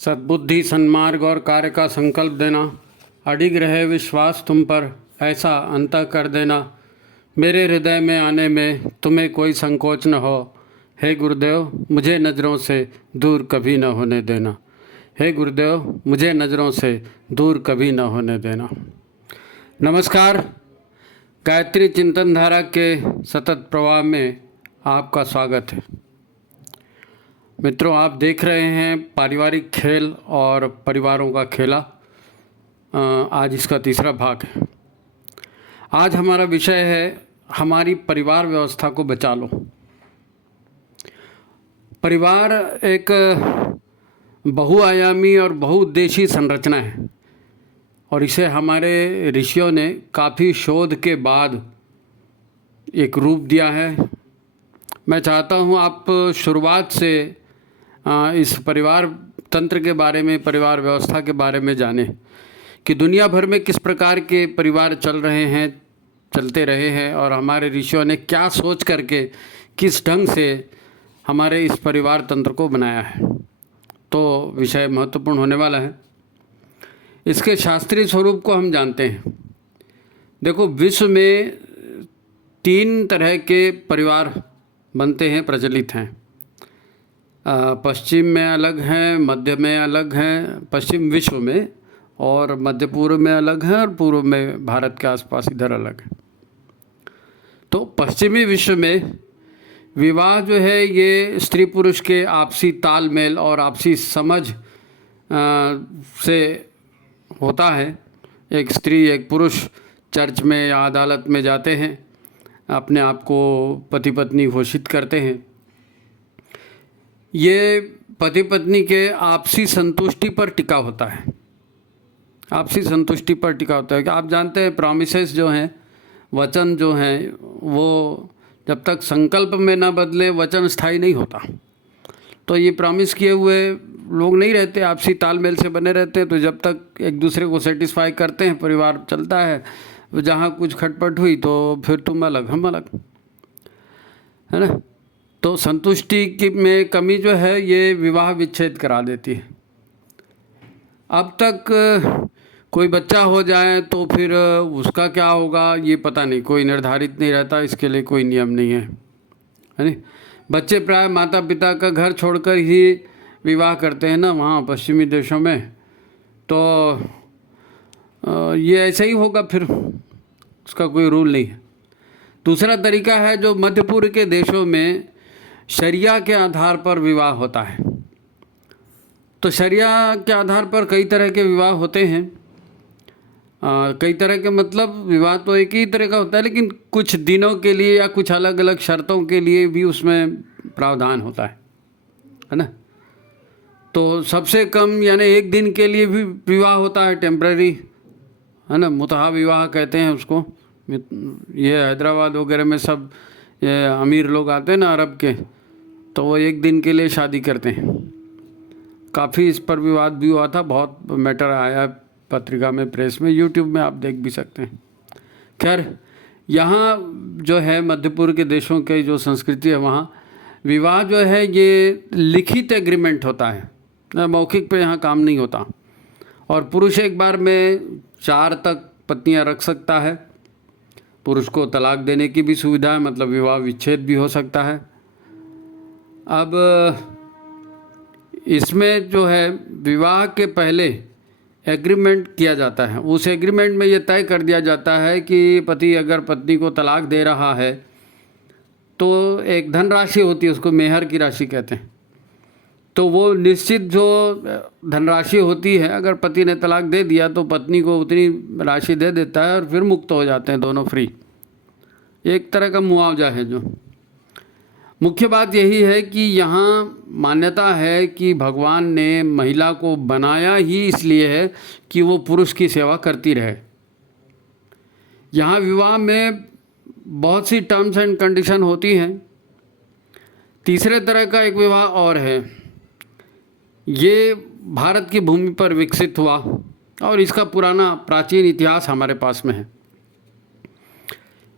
सद्बुद्धि, सन्मार्ग और कार्य का संकल्प देना, अडिग रहे विश्वास तुम पर, ऐसा अंतः कर देना, मेरे हृदय में आने में तुम्हें कोई संकोच न हो। हे गुरुदेव, मुझे नज़रों से दूर कभी न होने देना। हे गुरुदेव, मुझे नज़रों से दूर कभी न होने देना। नमस्कार। गायत्री चिंतन धारा के सतत प्रवाह में आपका स्वागत है। मित्रों, आप देख रहे हैं पारिवारिक खेल और परिवारों का खेला। आज इसका तीसरा भाग है। आज हमारा विषय है हमारी परिवार व्यवस्था को बचा लो। परिवार एक बहुआयामी और बहुउद्देशीय संरचना है और इसे हमारे ऋषियों ने काफ़ी शोध के बाद एक रूप दिया है। मैं चाहता हूँ आप शुरुआत से इस परिवार तंत्र के बारे में, परिवार व्यवस्था के बारे में जानें कि दुनिया भर में किस प्रकार के परिवार चल रहे हैं, चलते रहे हैं और हमारे ऋषियों ने क्या सोच करके किस ढंग से हमारे इस परिवार तंत्र को बनाया है। तो विषय महत्वपूर्ण होने वाला है। इसके शास्त्रीय स्वरूप को हम जानते हैं। देखो, विश्व में 3 तरह के परिवार बनते हैं, प्रचलित हैं। पश्चिम में अलग हैं, मध्य में अलग हैं, पश्चिम विश्व में, और मध्य पूर्व में अलग हैं और पूर्व में भारत के आसपास इधर अलग है। तो पश्चिमी विश्व में विवाह जो है ये स्त्री पुरुष के आपसी तालमेल और आपसी समझ से होता है। एक स्त्री एक पुरुष चर्च में या अदालत में जाते हैं, अपने आप को पति पत्नी घोषित करते हैं। ये पति पत्नी के आपसी संतुष्टि पर टिका होता है। आपसी संतुष्टि पर टिका होता है कि आप जानते हैं प्रॉमिसेस जो हैं, वचन जो हैं, वो जब तक संकल्प में ना बदले वचन स्थायी नहीं होता। तो ये प्रॉमिस किए हुए लोग नहीं रहते, आपसी तालमेल से बने रहते हैं। तो जब तक एक दूसरे को सेटिस्फाई करते हैं, परिवार चलता है। जहाँ कुछ खटपट हुई तो फिर तुम अलग हम अलग, है ना। तो संतुष्टि में कमी जो है ये विवाह विच्छेद करा देती है। अब तक कोई बच्चा हो जाए तो फिर उसका क्या होगा ये पता नहीं, कोई निर्धारित नहीं रहता, इसके लिए कोई नियम नहीं है नहीं। बच्चे प्राय माता पिता का घर छोड़कर ही विवाह करते हैं ना, वहाँ पश्चिमी देशों में। तो ये ऐसे ही होगा, फिर उसका कोई रूल नहीं है। दूसरा तरीका है जो मध्य पूर्व के देशों में शरिया के आधार पर विवाह होता है। तो शरिया के आधार पर कई तरह के विवाह होते हैं। कई तरह के मतलब विवाह तो एक ही तरह का होता है, लेकिन कुछ दिनों के लिए या कुछ अलग अलग शर्तों के लिए भी उसमें प्रावधान होता है ना। तो सबसे कम यानी 1 दिन के लिए भी विवाह होता है, टेम्पररी, है ना। मुतहा विवाह कहते हैं उसको। ये हैदराबाद वगैरह में सब ये अमीर लोग आते हैं ना अरब के, तो वो 1 दिन के लिए शादी करते हैं। काफ़ी इस पर विवाद भी हुआ था, बहुत मैटर आया पत्रिका में, प्रेस में, यूट्यूब में आप देख भी सकते हैं। खैर, यहाँ जो है मध्य पूर्व के देशों के जो संस्कृति है, वहाँ विवाह जो है ये लिखित एग्रीमेंट होता है, मौखिक पे यहाँ काम नहीं होता। और पुरुष एक बार में 4 तक पत्नियाँ रख सकता है। पुरुष को तलाक देने की भी सुविधा है, मतलब विवाह विच्छेद भी हो सकता है। अब इसमें जो है विवाह के पहले एग्रीमेंट किया जाता है। उस एग्रीमेंट में ये तय कर दिया जाता है कि पति अगर पत्नी को तलाक दे रहा है तो एक धनराशि होती है, उसको मेहर की राशि कहते हैं। तो वो निश्चित जो धनराशि होती है, अगर पति ने तलाक दे दिया तो पत्नी को उतनी राशि दे देता है और फिर मुक्त हो जाते हैं दोनों, फ्री। एक तरह का मुआवजा है। जो मुख्य बात यही है कि यहाँ मान्यता है कि भगवान ने महिला को बनाया ही इसलिए है कि वो पुरुष की सेवा करती रहे। यहाँ विवाह में बहुत सी टर्म्स एंड कंडीशन होती हैं। तीसरे तरह का एक विवाह और है, ये भारत की भूमि पर विकसित हुआ और इसका पुराना प्राचीन इतिहास हमारे पास में है।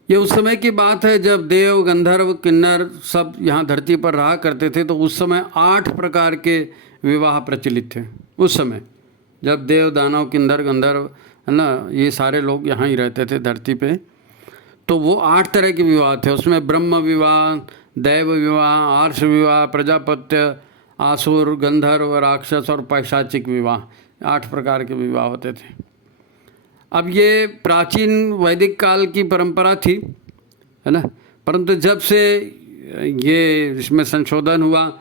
ये उस समय की बात है जब देव, गंधर्व, किन्नर सब यहाँ धरती पर रहा करते थे। तो उस समय 8 प्रकार के विवाह प्रचलित थे उस समय, जब देव दानव किन्नर गंधर्व है ना, ये सारे लोग यहाँ ही रहते थे धरती पे। तो वो 8 तरह के विवाह थे। उसमें ब्रह्म विवाह, दैव विवाह, आर्ष विवाह, प्रजापत्य, आसुर, गंधर्व, राक्षस और पैशाचिक विवाह, 8 प्रकार के विवाह होते थे। अब ये प्राचीन वैदिक काल की परंपरा थी, है ना, परंतु जब से ये इसमें संशोधन हुआ,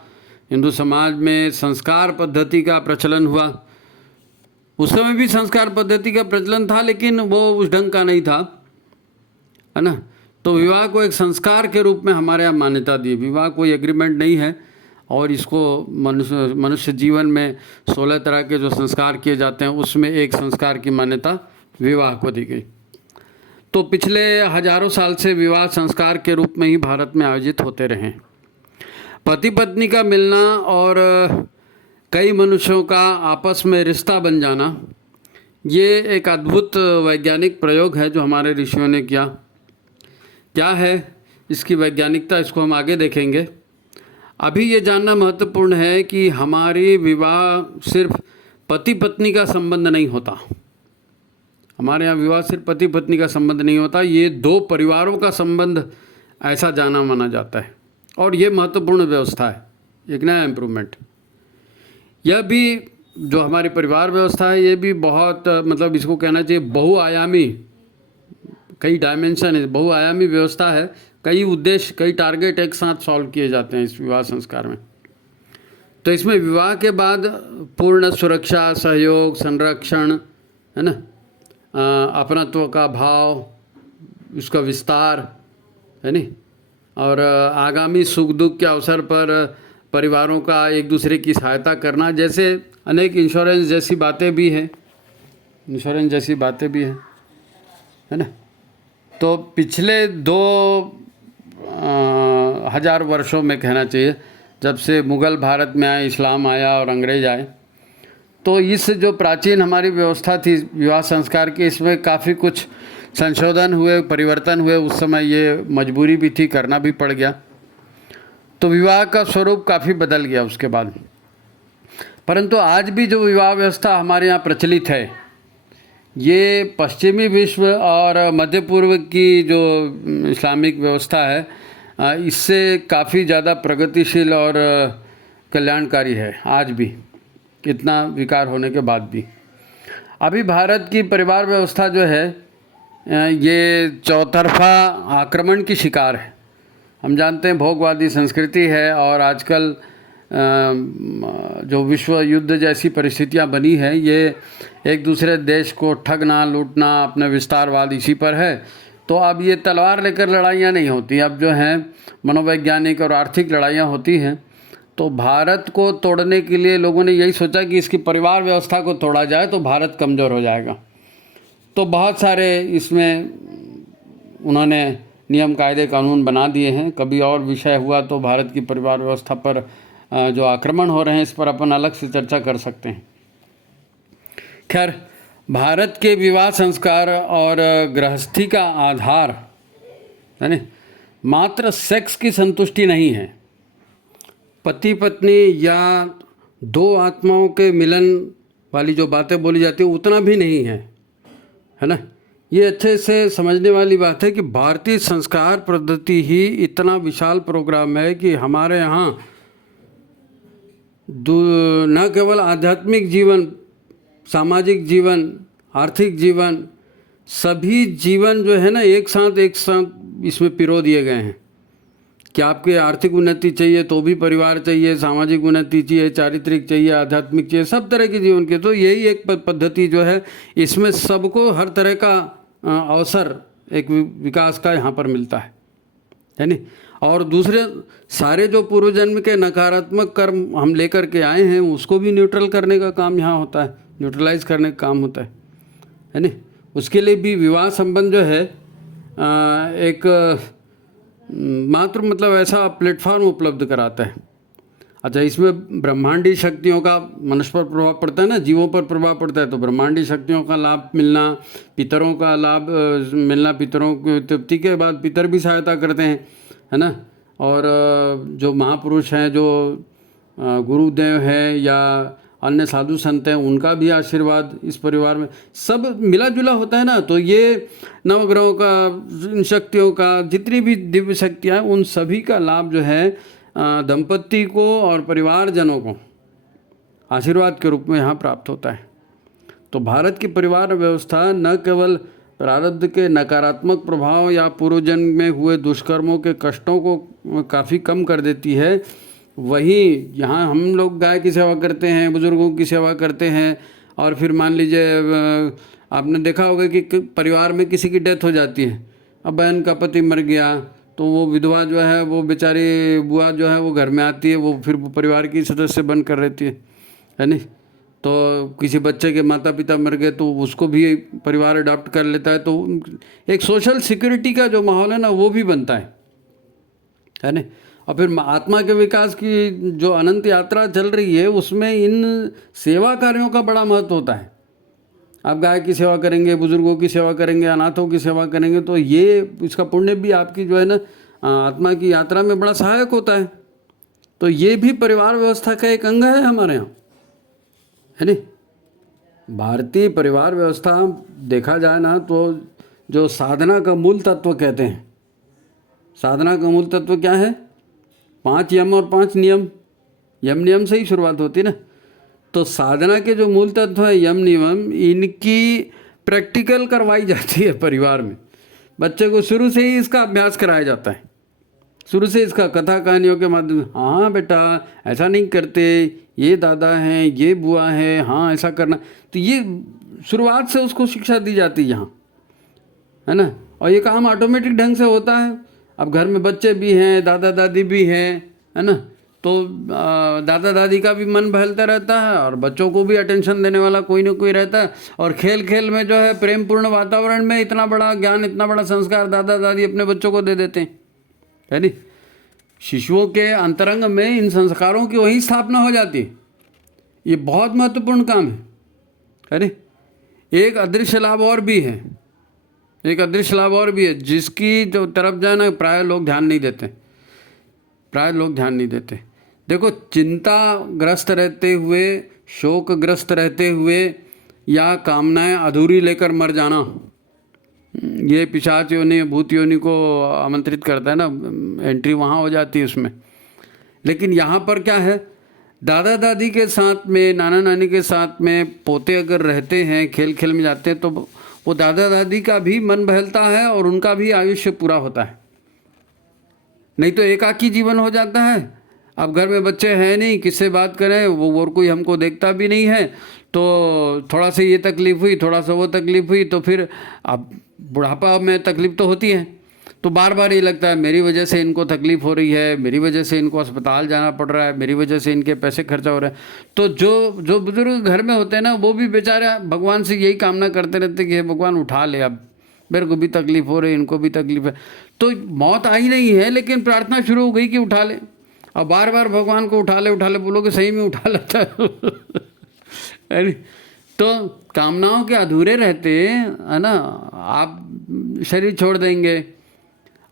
हिंदू समाज में संस्कार पद्धति का प्रचलन हुआ। उस समय भी संस्कार पद्धति का प्रचलन था, लेकिन वो उस ढंग का नहीं था, है ना। तो विवाह को एक संस्कार के रूप में हमारे यहाँ मान्यता दी। विवाह कोई एग्रीमेंट नहीं है, और इसको मनुष्य जीवन में 16 तरह के जो संस्कार किए जाते हैं, उसमें एक संस्कार की मान्यता विवाह को दी गई। तो पिछले हजारों साल से विवाह संस्कार के रूप में ही भारत में आयोजित होते रहे। पति पत्नी का मिलना और कई मनुष्यों का आपस में रिश्ता बन जाना, ये एक अद्भुत वैज्ञानिक प्रयोग है जो हमारे ऋषियों ने किया। क्या है इसकी वैज्ञानिकता, इसको हम आगे देखेंगे। अभी ये जानना महत्वपूर्ण है कि हमारी विवाह सिर्फ पति पत्नी का संबंध नहीं होता। हमारे यहाँ विवाह सिर्फ पति पत्नी का संबंध नहीं होता, ये 2 परिवारों का संबंध ऐसा जाना माना जाता है। और ये महत्वपूर्ण व्यवस्था है, एक नया इम्प्रूवमेंट। यह भी जो हमारी परिवार व्यवस्था है, ये भी बहुत मतलब इसको कहना चाहिए बहुआयामी, कई डायमेंशन है, बहुआयामी व्यवस्था है। कई उद्देश्य, कई टारगेट एक साथ सॉल्व किए जाते हैं इस विवाह संस्कार में। तो इसमें विवाह के बाद पूर्ण सुरक्षा, सहयोग, संरक्षण, है ना, अपनत्व का भाव, उसका विस्तार, है नहीं, और आगामी सुख दुख के अवसर पर परिवारों का एक दूसरे की सहायता करना, जैसे अनेक इंश्योरेंस जैसी बातें भी हैं, है ना। तो पिछले 2000 वर्षों में कहना चाहिए, जब से मुग़ल भारत में आए, इस्लाम आया और अंग्रेज आए, तो इस जो प्राचीन हमारी व्यवस्था थी विवाह संस्कार की, इसमें काफ़ी कुछ संशोधन हुए, परिवर्तन हुए। उस समय ये मजबूरी भी थी, करना भी पड़ गया। तो विवाह का स्वरूप काफ़ी बदल गया उसके बाद। परंतु आज भी जो विवाह व्यवस्था हमारे यहाँ प्रचलित है, ये पश्चिमी विश्व और मध्य पूर्व की जो इस्लामिक व्यवस्था है, इससे काफ़ी ज़्यादा प्रगतिशील और कल्याणकारी है आज भी, इतना विकार होने के बाद भी। अभी भारत की परिवार व्यवस्था जो है, ये चौतरफा आक्रमण की शिकार है। हम जानते हैं भोगवादी संस्कृति है, और आजकल जो विश्व युद्ध जैसी परिस्थितियां बनी है, ये एक दूसरे देश को ठगना, लूटना, अपने विस्तारवाद इसी पर है। तो अब ये तलवार लेकर लड़ाइयाँ नहीं होती, अब जो हैं मनोवैज्ञानिक और आर्थिक लड़ाइयाँ होती हैं। तो भारत को तोड़ने के लिए लोगों ने यही सोचा कि इसकी परिवार व्यवस्था को तोड़ा जाए तो भारत कमज़ोर हो जाएगा। तो बहुत सारे इसमें उन्होंने नियम कायदे कानून बना दिए हैं। कभी और विषय हुआ तो भारत की परिवार व्यवस्था पर जो आक्रमण हो रहे हैं, इस पर अपन अलग से चर्चा कर सकते हैं। खैर, भारत के विवाह संस्कार और गृहस्थी का आधार है ना, मात्र सेक्स की संतुष्टि नहीं है। पति पत्नी या 2 आत्माओं के मिलन वाली जो बातें बोली जाती है, उतना भी नहीं है ना। ये अच्छे से समझने वाली बात है कि भारतीय संस्कार पद्धति ही इतना विशाल प्रोग्राम है कि हमारे यहाँ न केवल आध्यात्मिक जीवन, सामाजिक जीवन, आर्थिक जीवन, सभी जीवन जो है ना एक साथ इसमें पिरो दिए गए हैं कि आपके आर्थिक उन्नति चाहिए तो भी परिवार चाहिए, सामाजिक उन्नति चाहिए, चारित्रिक चाहिए, आध्यात्मिक चाहिए, सब तरह के जीवन के। तो यही एक पद्धति जो है, इसमें सबको हर तरह का अवसर एक विकास का यहाँ पर मिलता है नहीं। और दूसरे सारे जो पूर्व जन्म के नकारात्मक कर्म हम लेकर के आए हैं, उसको भी न्यूट्रल करने का काम यहाँ होता है, न्यूट्रलाइज करने का काम होता है नहीं। उसके लिए भी विवाह संबंध जो है एक मात्र मतलब ऐसा प्लेटफॉर्म उपलब्ध कराता है। अच्छा, इसमें ब्रह्मांडी शक्तियों का मनुष्य पर प्रभाव पड़ता है ना, जीवों पर प्रभाव पड़ता है। तो ब्रह्मांडी शक्तियों का लाभ मिलना, पितरों का लाभ मिलना, पितरों की तृप्ति के बाद पितर भी सहायता करते हैं, है ना। और जो महापुरुष हैं, जो गुरुदेव है या अन्य साधु संत हैं, उनका भी आशीर्वाद इस परिवार में, सब मिला जुला होता है ना। तो ये नवग्रहों का, इन शक्तियों का, जितनी भी दिव्य शक्तियाँ, उन सभी का लाभ जो है दंपति को और परिवारजनों को आशीर्वाद के रूप में यहाँ प्राप्त होता है। तो भारत की परिवार व्यवस्था न केवल प्रारब्ध के नकारात्मक प्रभाव या पूर्व जन्म में हुए दुष्कर्मों के कष्टों को काफ़ी कम कर देती है, वहीं यहाँ हम लोग गाय की सेवा करते हैं, बुज़ुर्गों की सेवा करते हैं, और फिर मान लीजिए आपने देखा होगा कि परिवार में किसी की डेथ हो जाती है, अब बहन का पति मर गया तो वो विधवा जो है, वो बेचारी बुआ जो है वो घर में आती है, वो फिर परिवार की सदस्य बन कर रहती है नहीं। तो किसी बच्चे के माता पिता मर गए तो उसको भी परिवार अडॉप्ट कर लेता है, तो एक सोशल सिक्योरिटी का जो माहौल है ना वो भी बनता है ना। और फिर आत्मा के विकास की जो अनंत यात्रा चल रही है उसमें इन सेवा कार्यों का बड़ा महत्व होता है। आप गाय की सेवा करेंगे, बुजुर्गों की सेवा करेंगे, अनाथों की सेवा करेंगे, तो ये इसका पुण्य भी आपकी जो है ना आत्मा की यात्रा में बड़ा सहायक होता है। तो ये भी परिवार व्यवस्था का एक अंग है हमारे यहाँ, है नहीं। भारतीय परिवार व्यवस्था देखा जाए ना तो जो साधना का मूल तत्व कहते हैं, साधना का मूल तत्व क्या है? 5 यम और 5 नियम। यम नियम से ही शुरुआत होती है ना। तो साधना के जो मूल तत्व है यम नियम, इनकी प्रैक्टिकल करवाई जाती है परिवार में। बच्चे को शुरू से ही इसका अभ्यास कराया जाता है, शुरू से इसका कथा कहानियों के माध्यम से, हाँ बेटा ऐसा नहीं करते, ये दादा हैं, ये बुआ है, हाँ ऐसा करना। तो ये शुरुआत से उसको शिक्षा दी जाती है यहाँ, है ना। और ये काम ऑटोमेटिक ढंग से होता है। अब घर में बच्चे भी हैं, दादा दादी भी हैं, है ना। तो दादा दादी का भी मन बहलता रहता है और बच्चों को भी अटेंशन देने वाला कोई ना कोई रहता है। और खेल खेल में जो है प्रेमपूर्ण वातावरण में इतना बड़ा ज्ञान, इतना बड़ा संस्कार दादा दादी अपने बच्चों को दे देते हैं, है नहीं। शिशुओं के अंतरंग में इन संस्कारों की वहीं स्थापना हो जाती है। ये बहुत महत्वपूर्ण काम है नहीं। एक अदृश्य लाभ और भी है, एक अदृश्य लाभ और भी है, जिसकी जो तरफ जाए ना प्राय लोग ध्यान नहीं देते, प्राय लोग ध्यान नहीं देते। देखो, चिंताग्रस्त रहते हुए, शोकग्रस्त रहते हुए या कामनाएं अधूरी लेकर मर जाना, ये पिशाच योनि, भूत योनि को आमंत्रित करता है ना, एंट्री वहाँ हो जाती है उसमें। लेकिन यहाँ पर क्या है, दादा दादी के साथ में, नाना नानी के साथ में पोते अगर रहते हैं, खेल खेल में जाते हैं, तो वो दादा दादी का भी मन बहलता है और उनका भी आयुष्य पूरा होता है। नहीं तो एकाकी जीवन हो जाता है। अब घर में बच्चे हैं नहीं, किससे बात करें, वो और कोई हमको देखता भी नहीं है, तो थोड़ा सा ये तकलीफ़ हुई, थोड़ा सा वो तकलीफ़ हुई, तो फिर अब बुढ़ापा में तकलीफ़ तो होती है, तो बार बार ये लगता है मेरी वजह से इनको तकलीफ़ हो रही है, मेरी वजह से इनको अस्पताल जाना पड़ रहा है, मेरी वजह से इनके पैसे खर्चा हो रहे हैं। तो जो बुजुर्ग घर में होते हैं ना, वो भी बेचारे भगवान से यही कामना करते रहते कि हे भगवान उठा ले, अब मेरे को भी तकलीफ़ हो रही है, इनको भी तकलीफ़ है। तो मौत आई नहीं है, लेकिन प्रार्थना शुरू हो गई कि उठा ले। अब बार बार भगवान को उठा ले बोलोगे, सही में उठा लेता है। तो कामनाओं के अधूरे रहते है ना, आप शरीर छोड़ देंगे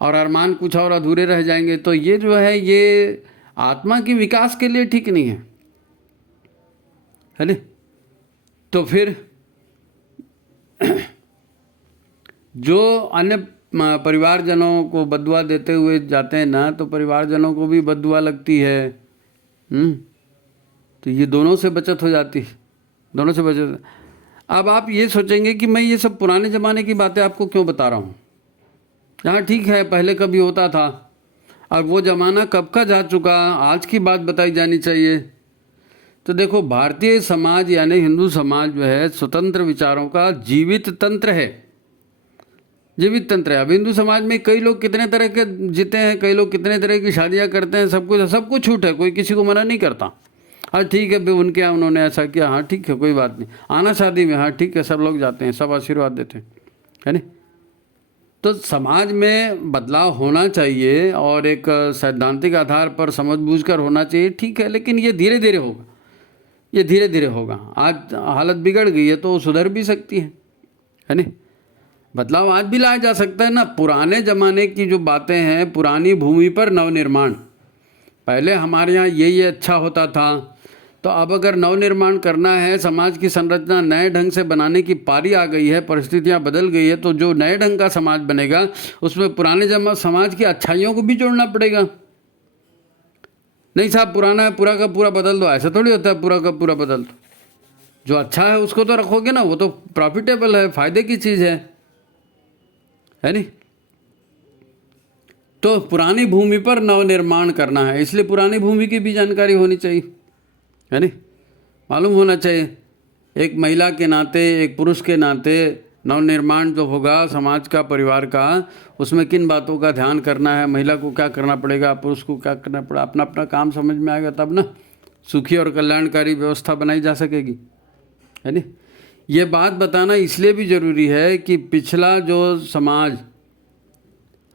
और अरमान कुछ और अधूरे रह जाएंगे, तो ये जो है ये आत्मा के विकास के लिए ठीक नहीं है ना। तो फिर जो अन्य परिवारजनों को बद्दुआ देते हुए जाते हैं ना, तो परिवारजनों को भी बद्दुआ लगती है। तो ये दोनों से बचत हो जाती है, दोनों से बचत। अब आप ये सोचेंगे कि मैं ये सब पुराने ज़माने की बातें आपको क्यों बता रहा हूँ। हाँ ठीक है, पहले कभी होता था, अब वो ज़माना कब का जा चुका, आज की बात बताई जानी चाहिए। तो देखो, भारतीय समाज यानी हिंदू समाज जो है स्वतंत्र विचारों का जीवित तंत्र है, जीवित तंत्र है। अब हिंदू समाज में कई लोग कितने तरह के जीते हैं, कई लोग कितने तरह की शादियाँ करते हैं, सब कुछ छूट है, कोई किसी को मना नहीं करता। हाँ ठीक है, उनके यहाँ उन्होंने ऐसा किया, हाँ ठीक है कोई बात नहीं, आना शादी में, हाँ ठीक है, सब लोग जाते हैं, सब आशीर्वाद देते हैं, है ना। तो समाज में बदलाव होना चाहिए और एक सैद्धांतिक आधार पर समझबूझ कर होना चाहिए, ठीक है, लेकिन ये धीरे धीरे होगा, ये धीरे धीरे होगा। आज हालत बिगड़ गई है तो सुधर भी सकती है ना। बदलाव आज भी लाया जा सकता है ना। पुराने ज़माने की जो बातें हैं, पुरानी भूमि पर नवनिर्माण, पहले हमारे यहाँ ये अच्छा होता था, तो अब अगर नवनिर्माण करना है, समाज की संरचना नए ढंग से बनाने की पारी आ गई है, परिस्थितियाँ बदल गई है, तो जो नए ढंग का समाज बनेगा उसमें पुराने समाज की अच्छाइयों को भी जोड़ना पड़ेगा। नहीं साहब पुराना है पूरा का पूरा बदल दो, ऐसा थोड़ी होता है पूरा का पूरा बदल दो। जो अच्छा है उसको तो रखोगे ना, वो तो प्रॉफिटेबल है, फायदे की चीज़ है नहीं। तो पुरानी भूमि पर नवनिर्माण करना है, इसलिए पुरानी भूमि की भी जानकारी होनी चाहिए, है नहीं, मालूम होना चाहिए। एक महिला के नाते, एक पुरुष के नाते नवनिर्माण जो होगा समाज का, परिवार का, उसमें किन बातों का ध्यान करना है, महिला को क्या करना पड़ेगा, पुरुष को क्या करना पड़ेगा, अपना अपना काम समझ में आएगा तब ना सुखी और कल्याणकारी व्यवस्था बनाई जा सकेगी, है नहीं। ये बात बताना इसलिए भी ज़रूरी है कि पिछला जो समाज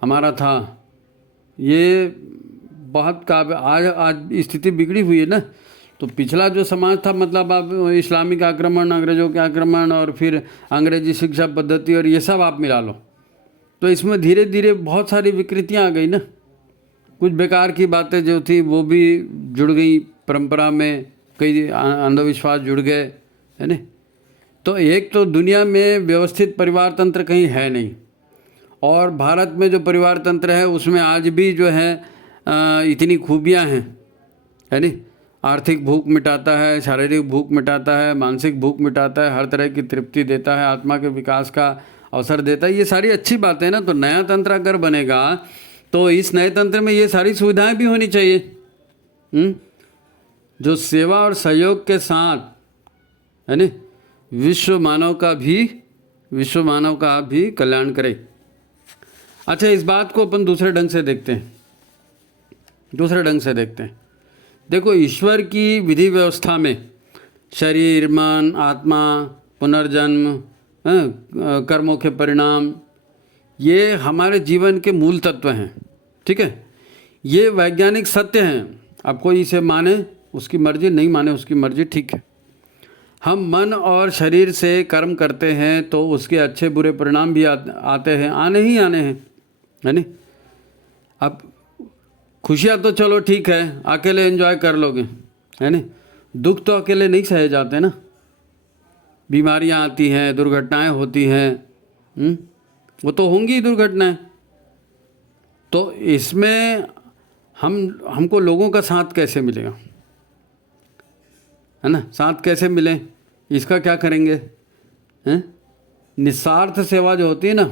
हमारा था, ये बहुत आज स्थिति बिगड़ी हुई है ना। तो पिछला जो समाज था, मतलब आप इस्लामिक आक्रमण, अंग्रेज़ों के आक्रमण और फिर अंग्रेजी शिक्षा पद्धति और ये सब आप मिला लो, तो इसमें धीरे धीरे बहुत सारी विकृतियाँ आ गई ना। कुछ बेकार की बातें जो थी वो भी जुड़ गई परंपरा में, कई अंधविश्वास जुड़ गए, है ना। तो एक तो दुनिया में व्यवस्थित परिवार तंत्र कहीं है नहीं, और भारत में जो परिवार तंत्र है उसमें आज भी जो है इतनी खूबियाँ हैं, है नहीं। आर्थिक भूख मिटाता है, शारीरिक भूख मिटाता है, मानसिक भूख मिटाता है, हर तरह की तृप्ति देता है, आत्मा के विकास का अवसर देता है, ये सारी अच्छी बातें हैं ना। तो नया तंत्र अगर बनेगा तो इस नए तंत्र में ये सारी सुविधाएं भी होनी चाहिए, जो सेवा और सहयोग के साथ, है ना, विश्व मानव का भी कल्याण करे। अच्छा, इस बात को अपन दूसरे ढंग से देखते हैं। देखो, ईश्वर की विधि व्यवस्था में शरीर, मन, आत्मा, पुनर्जन्म, कर्मों के परिणाम, ये हमारे जीवन के मूल तत्व हैं, ठीक है। ये वैज्ञानिक सत्य हैं। अब कोई इसे माने उसकी मर्जी, नहीं माने उसकी मर्जी, ठीक है। हम मन और शरीर से कर्म करते हैं तो उसके अच्छे बुरे परिणाम भी आते हैं, आने हैं, है नहीं। अब खुशियाँ तो चलो ठीक है, अकेले एंजॉय कर लोगे, है नहीं। दुख तो अकेले नहीं सहे जाते ना, बीमारियाँ आती हैं, दुर्घटनाएं होती हैं, वो तो होंगी ही दुर्घटनाएं। तो इसमें हमको लोगों का साथ कैसे मिलेगा, है ना, साथ कैसे मिले, इसका क्या करेंगे, हैं। निस्वार्थ सेवा जो होती है ना,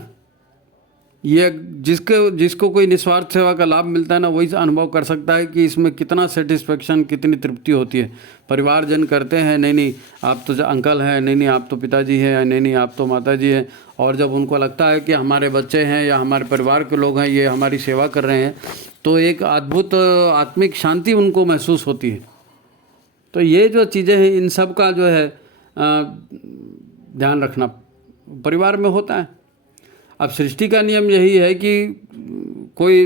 ये जिसको कोई निस्वार्थ सेवा का लाभ मिलता है ना, वही अनुभव कर सकता है कि इसमें कितना सेटिस्फेक्शन, कितनी तृप्ति होती है। परिवारजन करते हैं, नहीं आप तो अंकल हैं, नहीं आप तो पिताजी हैं, नहीं आप तो माताजी हैं, और जब उनको लगता है कि हमारे बच्चे हैं या हमारे परिवार के लोग हैं, ये हमारी सेवा कर रहे हैं, तो एक अद्भुत आत्मिक शांति उनको महसूस होती है। तो ये जो चीज़ें हैं, इन सब का जो है ध्यान रखना परिवार में होता है। अब सृष्टि का नियम यही है कि कोई,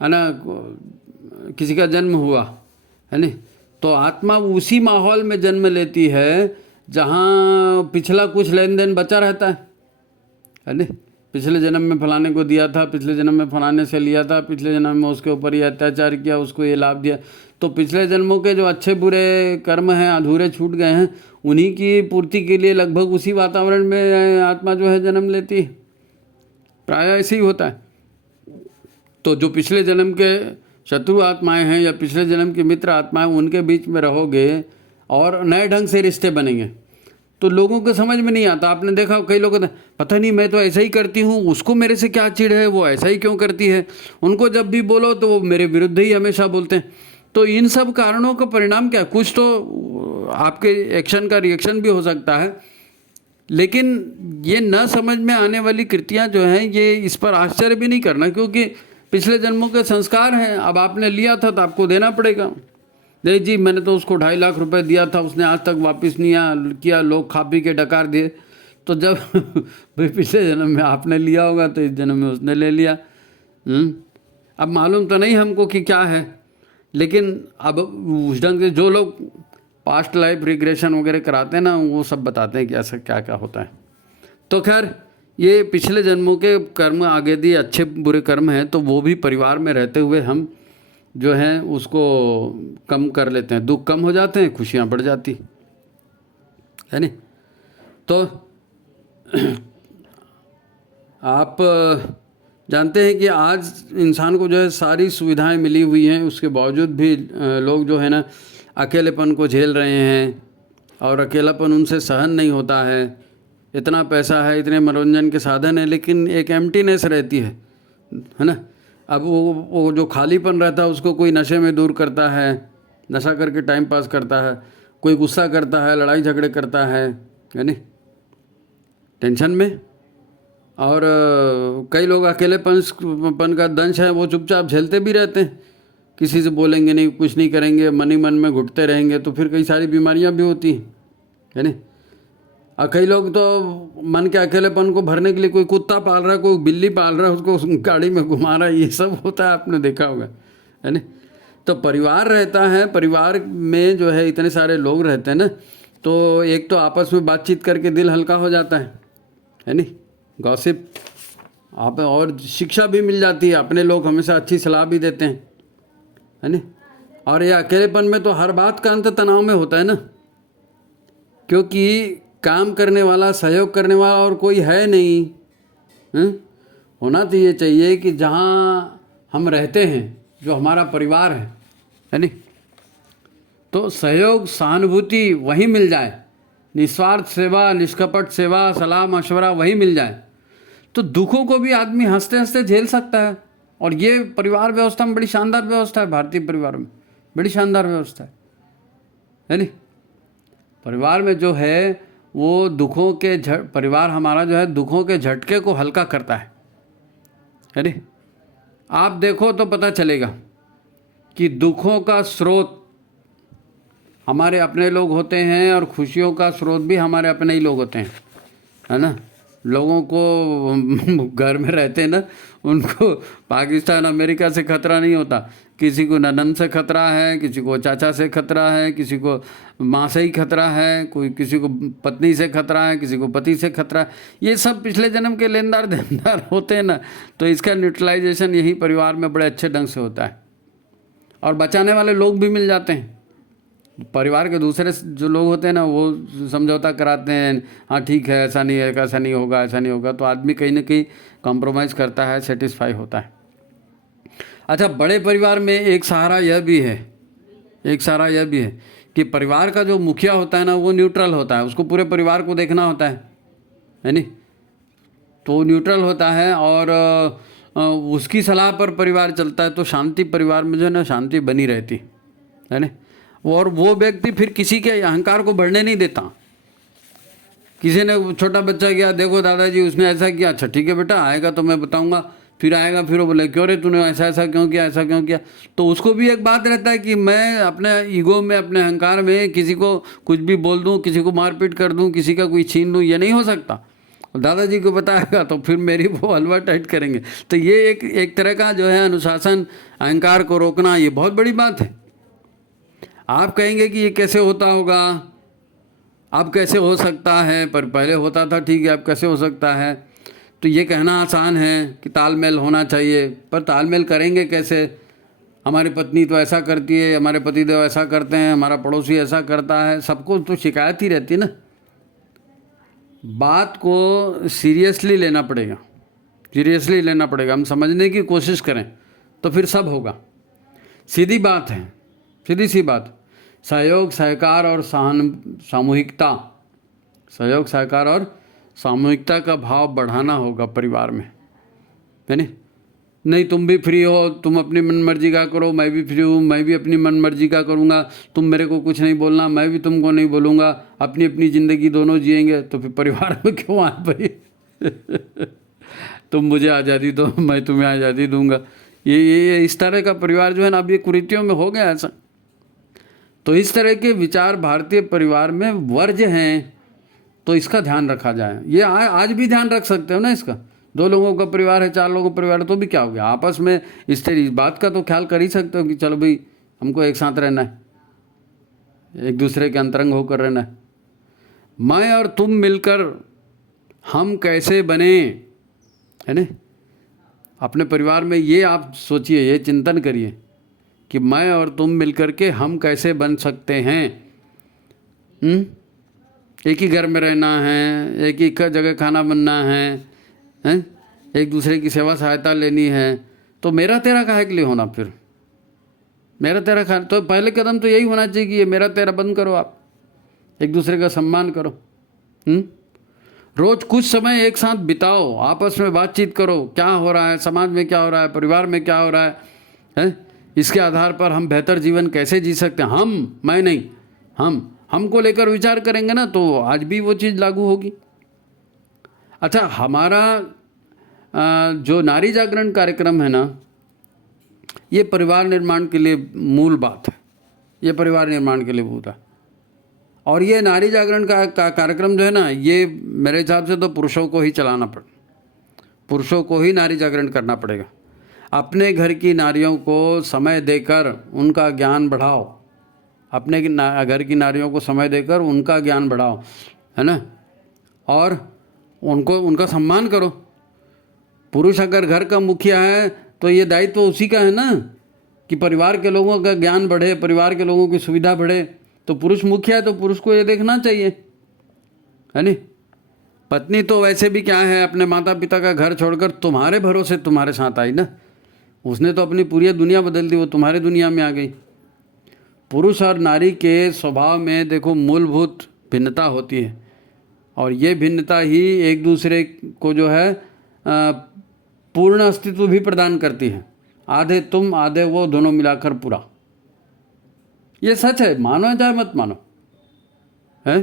है ना, किसी का जन्म हुआ, है नहीं, तो आत्मा उसी माहौल में जन्म लेती है जहाँ पिछला कुछ लेन देन बचा रहता है नहीं। पिछले जन्म में फलाने को दिया था, पिछले जन्म में फलाने से लिया था, पिछले जन्म में उसके ऊपर ये अत्याचार किया, उसको ये लाभ दिया, तो पिछले जन्मों के जो अच्छे बुरे कर्म हैं, अधूरे छूट गए हैं, उन्हीं की पूर्ति के लिए लगभग उसी वातावरण में आत्मा जो है जन्म लेती है। प्रायः ऐसे ही होता है। तो जो पिछले जन्म के शत्रु आत्माएं हैं या पिछले जन्म की मित्र आत्माएं, उनके बीच में रहोगे और नए ढंग से रिश्ते बनेंगे, तो लोगों को समझ में नहीं आता। आपने देखा कई लोग पता नहीं, मैं तो ऐसा ही करती हूँ, उसको मेरे से क्या चिढ़ है, वो ऐसा ही क्यों करती है। उनको जब भी बोलो तो वो मेरे विरुद्ध ही हमेशा बोलते हैं। तो इन सब कारणों का परिणाम क्या, कुछ तो आपके एक्शन का रिएक्शन भी हो सकता है, लेकिन ये न समझ में आने वाली कृतियाँ जो हैं, ये इस पर आश्चर्य भी नहीं करना, क्योंकि पिछले जन्मों के संस्कार हैं। अब आपने लिया था तो आपको देना पड़ेगा। नहीं जी, मैंने तो उसको 2.5 लाख रुपए दिया था, उसने आज तक वापस नहीं किया, लोग खा पी के डकार दिए। तो जब भाई पिछले जन्म में आपने लिया होगा तो इस जन्म में उसने ले लिया। अब मालूम तो नहीं हमको कि क्या है, लेकिन अब उस ढंग से जो लोग पास्ट लाइफ रिग्रेशन वगैरह कराते हैं ना, वो सब बताते हैं कि ऐसा क्या क्या होता है। तो खैर, ये पिछले जन्मों के कर्म आगे दिए अच्छे बुरे कर्म हैं, तो वो भी परिवार में रहते हुए हम जो है उसको कम कर लेते हैं, दुख कम हो जाते हैं, खुशियाँ बढ़ जाती है नहीं। तो आप जानते हैं कि आज इंसान को जो है सारी सुविधाएं मिली हुई हैं, उसके बावजूद भी लोग जो है ना अकेलेपन को झेल रहे हैं, और अकेलापन उनसे सहन नहीं होता है। इतना पैसा है, इतने मनोरंजन के साधन है, लेकिन एक एम्प्टीनेस रहती है ना। अब वो जो खालीपन रहता है उसको कोई नशे में दूर करता है, नशा करके टाइम पास करता है, कोई गुस्सा करता है, लड़ाई झगड़े करता है नहीं, टेंशन में। और कई लोग अकेलेपन का दंश है, वो चुपचाप झेलते भी रहते हैं, किसी से बोलेंगे नहीं, कुछ नहीं करेंगे, मन ही मन में घुटते रहेंगे, तो फिर कई सारी बीमारियां भी होती हैं है नहीं। और कई लोग तो मन के अकेलेपन को भरने के लिए कोई कुत्ता पाल रहा है, कोई बिल्ली पाल रहा है, उसको गाड़ी में घुमा रहा है, ये सब होता है, आपने देखा होगा है नहीं। तो परिवार रहता है, परिवार में जो है इतने सारे लोग रहते हैं ना, तो एक तो आपस में बातचीत करके दिल हल्का हो जाता है नहीं, गॉसिप आप, और शिक्षा भी मिल जाती है, अपने लोग हमेशा अच्छी सलाह भी देते हैं है नहीं। और ये अकेलेपन में तो हर बात का अंत तनाव में होता है ना, क्योंकि काम करने वाला, सहयोग करने वाला और कोई है नहीं। होना तो ये चाहिए कि जहाँ हम रहते हैं, जो हमारा परिवार है नहीं, तो सहयोग सहानुभूति वहीं मिल जाए, निस्वार्थ सेवा, निष्कपट सेवा, सलाह मशवरा वहीं मिल जाए, तो दुखों को भी आदमी हंसते हंसते झेल सकता है। और ये परिवार व्यवस्था में बड़ी शानदार व्यवस्था है, भारतीय परिवार में बड़ी शानदार व्यवस्था है नहीं। परिवार में जो है वो दुखों के परिवार हमारा जो है दुखों के झटके को हल्का करता है नहीं। आप देखो तो पता चलेगा कि दुखों का स्रोत हमारे अपने लोग होते हैं, और खुशियों का स्रोत भी हमारे अपने ही लोग होते हैं है ना। लोगों को घर में रहते हैं ना, उनको पाकिस्तान अमेरिका से खतरा नहीं होता, किसी को ननन से खतरा है, किसी को चाचा से खतरा है, किसी को माँ से ही खतरा है, कोई किसी को पत्नी से खतरा है, किसी को पति से खतरा है। ये सब पिछले जन्म के लेनदार देनदार होते हैं ना, तो इसका न्यूट्रलाइजेशन यही परिवार में बड़े अच्छे ढंग से होता है, और बचाने वाले लोग भी मिल जाते हैं। परिवार के दूसरे जो लोग होते हैं ना, वो समझौता कराते हैं, हाँ ठीक है, ऐसा नहीं है, ऐसा नहीं होगा, ऐसा नहीं होगा, तो आदमी कहीं ना कहीं कॉम्प्रोमाइज़ करता है, सेटिस्फाई होता है। अच्छा, बड़े परिवार में एक सहारा यह भी है कि परिवार का जो मुखिया होता है ना, वो न्यूट्रल होता है, उसको पूरे परिवार को देखना होता है नहीं, तो न्यूट्रल होता है, और उसकी सलाह पर परिवार चलता है, तो शांति परिवार में जो है ना शांति बनी रहती है ना। और वो व्यक्ति फिर किसी के अहंकार को बढ़ने नहीं देता। किसी ने छोटा बच्चा किया, देखो दादाजी उसने ऐसा किया, अच्छा ठीक है बेटा, आएगा तो मैं बताऊंगा, फिर आएगा, फिर वो बोले क्यों रे तूने ऐसा क्यों किया, ऐसा क्यों किया। तो उसको भी एक बात रहता है कि मैं अपने ईगो में, अपने अहंकार में किसी को कुछ भी बोल दूँ, किसी को मारपीट कर दूँ, किसी का कोई छीन लूँ, ये नहीं हो सकता। दादाजी को बताएगा तो फिर मेरी वो हलवा टाइट करेंगे। तो ये एक तरह का जो है अनुशासन, अहंकार को रोकना, ये बहुत बड़ी बात है। आप कहेंगे कि ये कैसे होता होगा, अब कैसे हो सकता है, पर पहले होता था, ठीक है, अब कैसे हो सकता है। तो ये कहना आसान है कि तालमेल होना चाहिए, पर तालमेल करेंगे कैसे। हमारी पत्नी तो ऐसा करती है, हमारे पतिदेव ऐसा करते हैं, हमारा पड़ोसी ऐसा करता है, सबको तो शिकायत ही रहती है ना। बात को सीरियसली लेना पड़ेगा, हम समझने की कोशिश करें तो फिर सब होगा। सीधी बात है, सीधी सी बात, सहयोग सहकार और सामूहिकता, सहयोग सहकार और सामूहिकता का भाव बढ़ाना होगा परिवार में, है नहीं। तुम भी फ्री हो, तुम अपनी मन मर्जी का करो, मैं भी फ्री हूँ, मैं भी अपनी मन मर्जी का करूँगा, तुम मेरे को कुछ नहीं बोलना, मैं भी तुमको नहीं बोलूँगा, अपनी अपनी ज़िंदगी दोनों जिएंगे, तो फिर परिवार में क्यों आए भाई। तुम मुझे आज़ादी दो, मैं तुम्हें आज़ादी दूंगा। ये इस तरह का परिवार जो है ना, अब ये कुरीतियों में हो गया ऐसा। तो इस तरह के विचार भारतीय परिवार में वर्ज्य हैं, तो इसका ध्यान रखा जाए। ये आज भी ध्यान रख सकते हो ना इसका। 2 लोगों का परिवार है, 4 लोगों का परिवार है, तो भी क्या हो गया, आपस में इस बात का तो ख्याल कर ही सकते हो कि चलो भाई हमको एक साथ रहना है, एक दूसरे के अंतरंग होकर रहना है। मैं और तुम मिलकर हम कैसे बने, है ना। अपने परिवार में ये आप सोचिए, ये चिंतन करिए कि मैं और तुम मिलकर के हम कैसे बन सकते हैं। एक ही घर में रहना है, एक ही जगह खाना बनना है, एक दूसरे की सेवा सहायता लेनी है, तो मेरा तेरा काहे के लिए होना? फिर मेरा तेरा खा, तो पहले कदम तो यही होना चाहिए कि ये मेरा तेरा बंद करो, आप एक दूसरे का सम्मान करो। रोज कुछ समय एक साथ बिताओ, आपस में बातचीत करो, क्या हो रहा है समाज में, क्या हो रहा है परिवार में, क्या हो रहा है? इसके आधार पर हम बेहतर जीवन कैसे जी सकते हैं, मैं नहीं, हमको लेकर विचार करेंगे ना, तो आज भी वो चीज़ लागू होगी। अच्छा, हमारा जो नारी जागरण कार्यक्रम है ना, ये परिवार निर्माण के लिए मूल बात है, ये परिवार निर्माण के लिए भूत है। और ये नारी जागरण का कार्यक्रम जो है ना, ये मेरे हिसाब से तो पुरुषों को ही चलाना पुरुषों को ही नारी जागरण करना पड़ेगा। अपने घर की नारियों को समय देकर उनका ज्ञान बढ़ाओ, अपने घर की नारियों को समय देकर उनका ज्ञान बढ़ाओ, है ना, और उनका सम्मान करो। पुरुष अगर घर का मुखिया है तो ये दायित्व तो उसी का है ना, कि परिवार के लोगों का ज्ञान बढ़े, परिवार के लोगों की सुविधा बढ़े। तो पुरुष मुखिया है तो पुरुष को ये देखना चाहिए, है नहीं? पत्नी तो वैसे भी क्या है, अपने माता पिता का घर छोड़कर तुम्हारे भरोसे तुम्हारे साथ आई ना, उसने तो अपनी पूरी दुनिया बदल दी, वो तुम्हारी दुनिया में आ गई। पुरुष और नारी के स्वभाव में देखो मूलभूत भिन्नता होती है, और ये भिन्नता ही एक दूसरे को जो है पूर्ण अस्तित्व भी प्रदान करती है। आधे तुम आधे वो, दोनों मिलाकर पूरा। ये सच है, मानो चाहे मत मानो, है?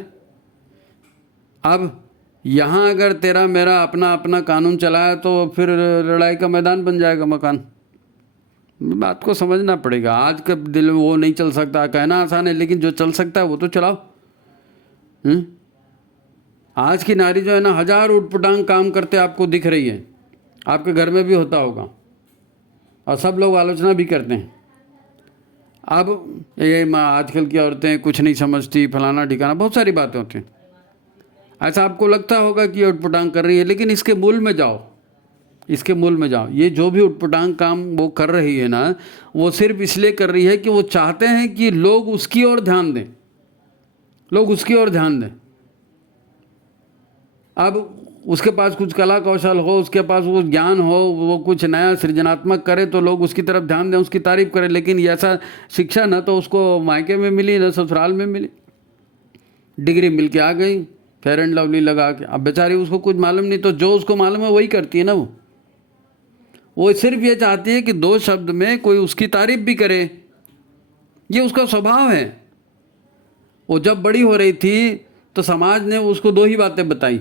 अब यहाँ अगर तेरा मेरा अपना अपना कानून चलाया तो फिर लड़ाई का मैदान बन जाएगा मकान। बात को समझना पड़ेगा। आज के दिल में वो नहीं चल सकता, कहना आसान है, लेकिन जो चल सकता है वो तो चलाओ। आज की नारी जो है ना, 1000 उटपटांग काम करते आपको दिख रही है, आपके घर में भी होता होगा, और सब लोग आलोचना भी करते हैं। अब ये आजकल की औरतें कुछ नहीं समझती, फलाना ठिकाना, बहुत सारी बातें होती हैं। ऐसा आपको लगता होगा कि ये उटपटांग कर रही है, लेकिन इसके मूल में जाओ, इसके मूल में जाओ। ये जो भी उटपटांग काम वो कर रही है ना, वो सिर्फ इसलिए कर रही है कि वो चाहते हैं कि लोग उसकी ओर ध्यान दें, लोग उसकी ओर ध्यान दें। अब उसके पास कुछ कला कौशल हो, उसके पास वो ज्ञान हो, वो कुछ नया सृजनात्मक करे तो लोग उसकी तरफ ध्यान दें, उसकी तारीफ करें। लेकिन ऐसा शिक्षा न तो उसको मायके में मिली, न ससुराल में मिली। डिग्री मिल के आ गई, फेयर एंड लवली लगा के, अब बेचारी उसको कुछ मालूम नहीं, तो जो उसको मालूम है वही करती है ना। वो सिर्फ ये चाहती है कि 2 शब्द में कोई उसकी तारीफ भी करे, ये उसका स्वभाव है। वो जब बड़ी हो रही थी तो समाज ने उसको 2 ही बातें बताई,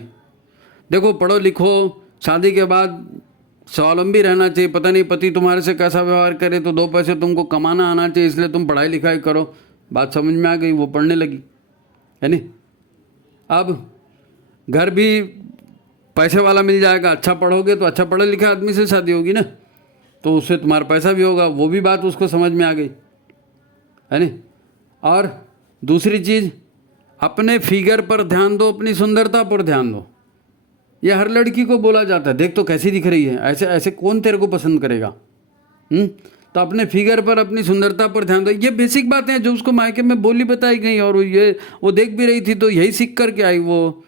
देखो पढ़ो लिखो, शादी के बाद स्वावलंबी रहना चाहिए, पता नहीं पति तुम्हारे से कैसा व्यवहार करे, तो 2 पैसे तुमको कमाना आना चाहिए, इसलिए तुम पढ़ाई लिखाई करो। बात समझ में आ गई, वो पढ़ने लगी, है नहीं? अब घर भी पैसे वाला मिल जाएगा, अच्छा पढ़ोगे तो अच्छा पढ़े लिखे आदमी से शादी होगी ना, तो उससे तुम्हारा पैसा भी होगा, वो भी बात उसको समझ में आ गई, है नहीं? और दूसरी चीज़, अपने फिगर पर ध्यान दो, अपनी सुंदरता पर ध्यान दो। ये हर लड़की को बोला जाता है, देख तो कैसी दिख रही है, ऐसे ऐसे कौन तेरे को पसंद करेगा? तो अपने फिगर पर, अपनी सुंदरता पर ध्यान दो। ये बेसिक बातें हैं जो उसको मायके में बोली बताई गई, और वो देख भी रही थी तो यही सीख करके आई। वो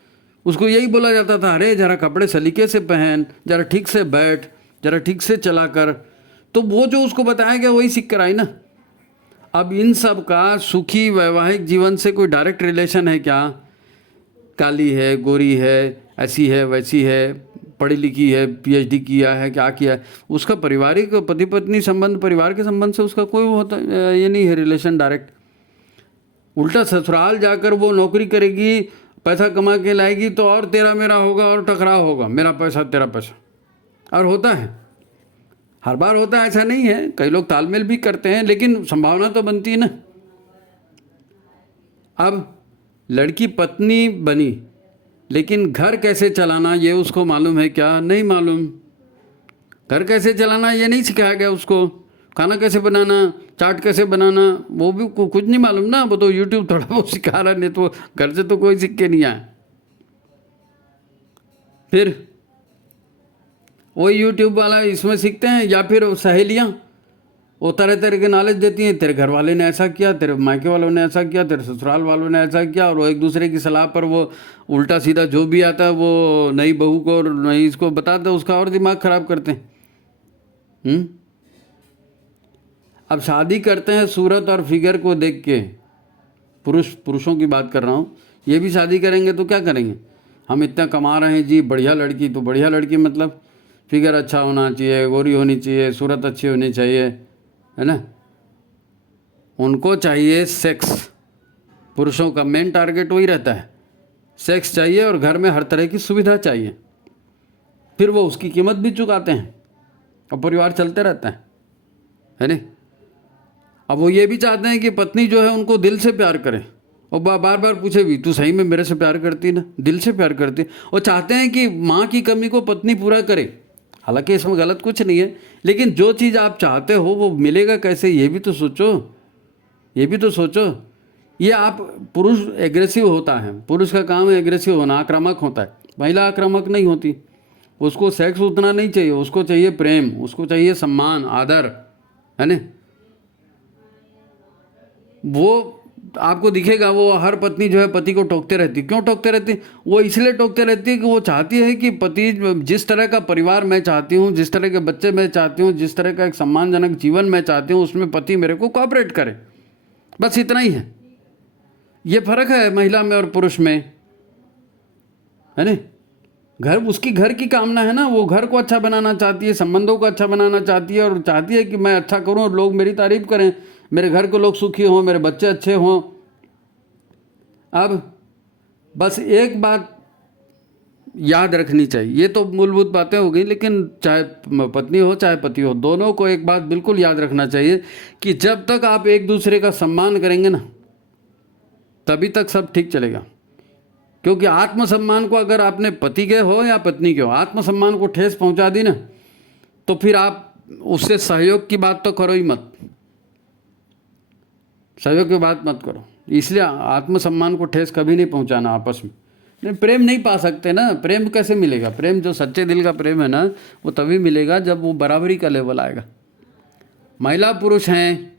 उसको यही बोला जाता था, अरे जरा कपड़े सलीके से पहन, जरा ठीक से बैठ, जरा ठीक से चला कर। तो वो जो उसको बताया गया वही सीख कर आई ना। अब इन सब का सुखी वैवाहिक जीवन से कोई डायरेक्ट रिलेशन है क्या? काली है, गोरी है, ऐसी है, वैसी है, पढ़ी लिखी है, PhD किया है, क्या किया है, उसका पारिवारिक पति पत्नी संबंध, परिवार के संबंध से उसका कोई होता ये नहीं है रिलेशन डायरेक्ट। उल्टा ससुराल जाकर वो नौकरी करेगी, पैसा कमा के लाएगी, तो और तेरा मेरा होगा और टकराव होगा, मेरा पैसा तेरा पैसा। और होता है, हर बार होता है ऐसा नहीं है, कई लोग तालमेल भी करते हैं, लेकिन संभावना तो बनती है ना। अब लड़की पत्नी बनी, लेकिन घर कैसे चलाना ये उसको मालूम है क्या? नहीं मालूम। घर कैसे चलाना ये नहीं सिखाया गया उसको। खाना कैसे बनाना, चाट कैसे बनाना, वो भी कुछ नहीं मालूम ना। वो तो यूट्यूब थोड़ा बहुत सिखा रहा है, नहीं तो घर से तो कोई सीख के नहीं आया। फिर वही यूट्यूब वाला इसमें सीखते हैं, या फिर सहेलियाँ वो तरह तरह के नॉलेज देती हैं, तेरे घर वाले ने ऐसा किया, तेरे मायके वालों ने ऐसा किया, तेरे ससुराल वालों ने ऐसा किया, और वो एक दूसरे की सलाह पर वो उल्टा सीधा जो भी आता है वो नई बहू को और नई इसको बताते, उसका और दिमाग ख़राब करते हैं। अब शादी करते हैं सूरत और फिगर को देख के, पुरुषों की बात कर रहा हूँ, ये भी शादी करेंगे तो क्या करेंगे, हम इतना कमा रहे हैं जी, बढ़िया लड़की, तो बढ़िया लड़की मतलब फिगर अच्छा होना चाहिए, गोरी होनी चाहिए, सूरत अच्छी होनी चाहिए, है ना। उनको चाहिए सेक्स, पुरुषों का मेन टारगेट वही रहता है, सेक्स चाहिए और घर में हर तरह की सुविधा चाहिए, फिर वो उसकी कीमत भी चुकाते हैं और परिवार चलते रहता है नहीं। अब वो ये भी चाहते हैं कि पत्नी जो है उनको दिल से प्यार करे और बार बार पूछे भी, तू सही में मेरे से प्यार करती ना, दिल से प्यार करती, और चाहते हैं कि माँ की कमी को पत्नी पूरा करे। हालांकि इसमें गलत कुछ नहीं है, लेकिन जो चीज़ आप चाहते हो वो मिलेगा कैसे, ये भी तो सोचो, ये भी तो सोचो। ये आप, पुरुष एग्रेसिव होता है, पुरुष का काम है एग्रेसिव होना, आक्रामक होता है, महिला आक्रामक नहीं होती। उसको सेक्स उतना नहीं चाहिए, उसको चाहिए प्रेम, उसको चाहिए सम्मान, आदर, है ना। वो आपको दिखेगा, वो हर पत्नी जो है पति को टोकते रहती। क्यों टोकते रहती? वो इसलिए टोकते रहती है कि वो चाहती है कि पति, जिस तरह का परिवार मैं चाहती हूँ, जिस तरह के बच्चे मैं चाहती हूँ, जिस तरह का एक सम्मानजनक जीवन मैं चाहती हूँ, उसमें पति मेरे को कोऑपरेट करे, बस इतना ही है। ये फर्क है महिला में और पुरुष में, है ना। घर, उसकी घर की कामना है ना, वो घर को अच्छा बनाना चाहती है, संबंधों को अच्छा बनाना चाहती है, और चाहती है कि मैं अच्छा करूं और लोग मेरी तारीफ करें, मेरे घर के लोग सुखी हों, मेरे बच्चे अच्छे हों। अब बस एक बात याद रखनी चाहिए, ये तो मूलभूत बातें हो गई, लेकिन चाहे पत्नी हो चाहे पति हो, दोनों को एक बात बिल्कुल याद रखना चाहिए कि जब तक आप एक दूसरे का सम्मान करेंगे ना, तभी तक सब ठीक चलेगा। क्योंकि आत्मसम्मान को अगर आपने पति के हो या पत्नी के हो, आत्मसम्मान को ठेस पहुंचा दी ना, तो फिर आप उससे सहयोग की बात तो करो ही मत, सहयोग की बात मत करो। इसलिए आत्मसम्मान को ठेस कभी नहीं पहुंचाना आपस में। नहीं, प्रेम नहीं पा सकते ना, प्रेम कैसे मिलेगा? प्रेम जो सच्चे दिल का प्रेम है ना, वो तभी मिलेगा जब वो बराबरी का लेवल आएगा। महिला पुरुष हैं,